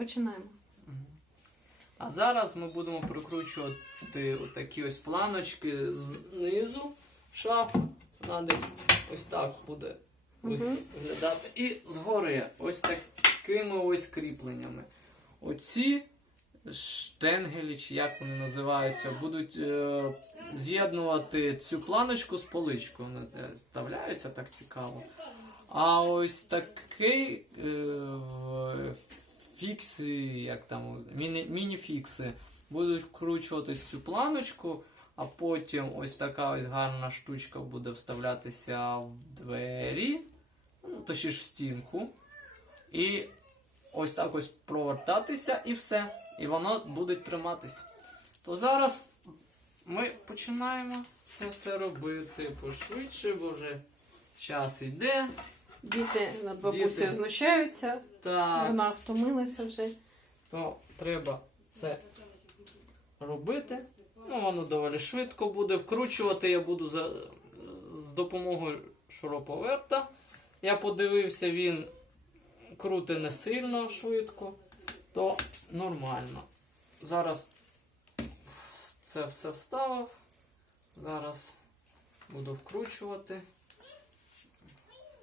Починаємо. А зараз ми будемо прикручувати такі ось планочки знизу шафи. Вона десь ось так буде виглядати. І згори ось такими ось кріпленнями. Оці штенгелі, чи як вони називаються, будуть е, з'єднувати цю планочку з поличкою. Вони е, вставляються так цікаво. А ось такий е, фікси, як там, міні, міні-фікси, будуть вкручувати цю планочку, а потім ось така ось гарна штучка буде вставлятися в двері, ну, точніше в стінку. І ось так ось провертатися і все. І воно буде триматися. То зараз ми починаємо це все робити пошвидше, бо вже час йде. Діти над бабусею Діти. знущаються, Так. вона втомилася вже. то треба це робити. Ну, воно доволі швидко буде. Вкручувати я буду за, з допомогою шуруповерта. Я подивився, він крути не сильно швидко, то нормально. Зараз це все вставив. Зараз буду вкручувати.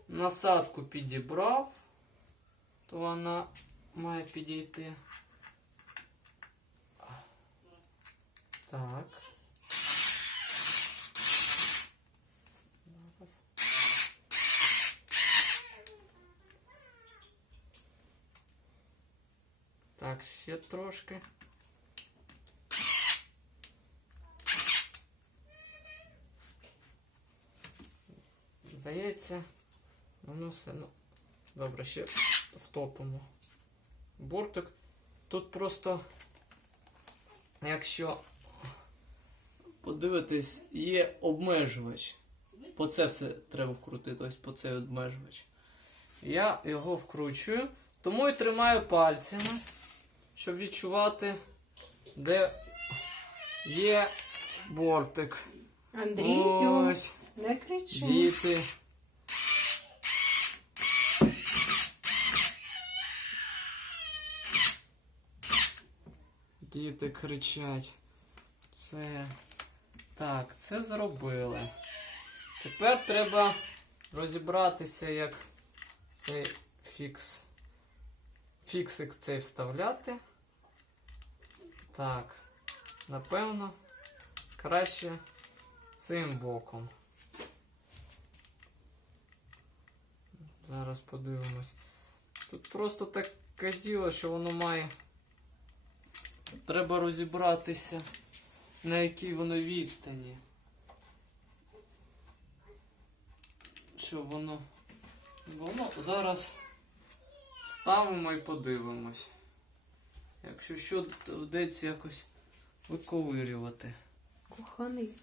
Насадку підібрав, то вона має підійти. Так. Зараз. Так, ще трошки. Здається, Ну все, ну. Добре, ще втопимо. Бортик. Тут просто, якщо подивитись, є обмежувач. По це все треба вкрутити, ось по цей обмежувач. Я його вкручую, тому і тримаю пальцями, щоб відчувати, де є бортик. Андрію, Ось, не кричи. діти. Діти кричать. Це. Так, це зробили. Тепер треба розібратися, як цей фікс. Фіксик цей вставляти. Так. Напевно, краще цим боком. Зараз подивимось. Тут просто таке діло, що воно має. Треба розібратися, на якій воно відстані. Що воно. Воно зараз вставимо і подивимось. Якщо що, доведеться якось виковирювати. Коханий.